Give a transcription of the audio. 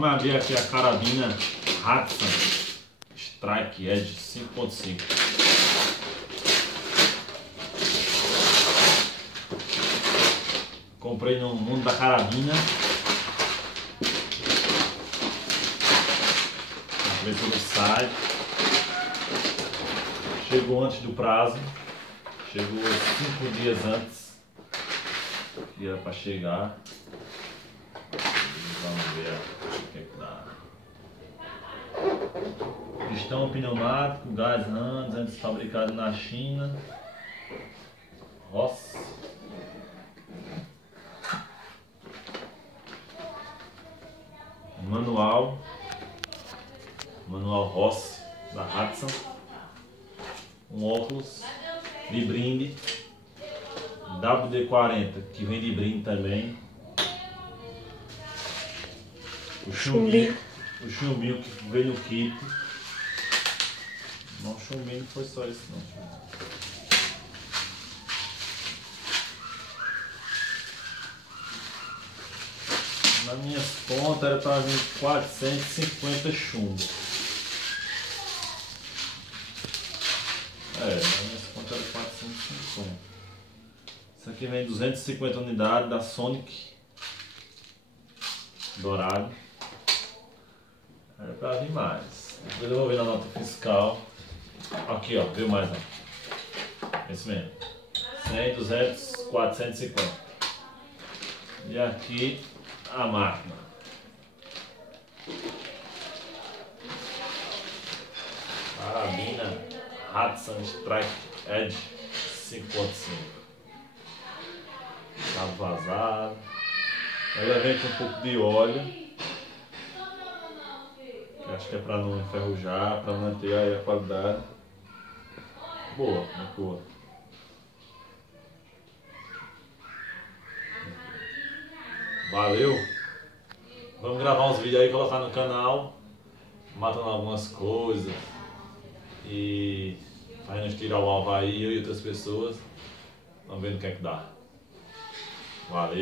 Vamos abrir aqui a carabina Hatsan Strike Edge 5.5. Comprei no mundo da carabina. Comprei pelo site. Chegou antes do prazo. Chegou 5 dias antes. Que era para chegar. Vamos ver o que é que dá. Pistão pneumático, gás RAM, antes fabricado na China. Ross. Manual Ross da Hatsan. Um óculos de brinde WD-40 que vem de brinde também. O chumbinho que veio no kit. Não, o chumbinho não foi só isso não. Na minha conta era para vir 450 chumbos. Na minha conta era 450. Isso aqui vem 250 unidades da Sonic dourado. Era para vir mais. Depois eu vou ver na nota fiscal. Aqui ó, viu mais ó. Esse mesmo. 100, 200, 450. E aqui a máquina. Carabina Hatsan Strike Edge 5.5. Tá vazado. Ela vem com um pouco de óleo. Que acho que é para não enferrujar, para manter aí a qualidade. Boa, muito boa. Valeu! Vamos gravar uns vídeos aí e colocar no canal, matando algumas coisas e fazendo tirar o alvo aí, eu e outras pessoas. Vamos ver no que é que dá. Valeu!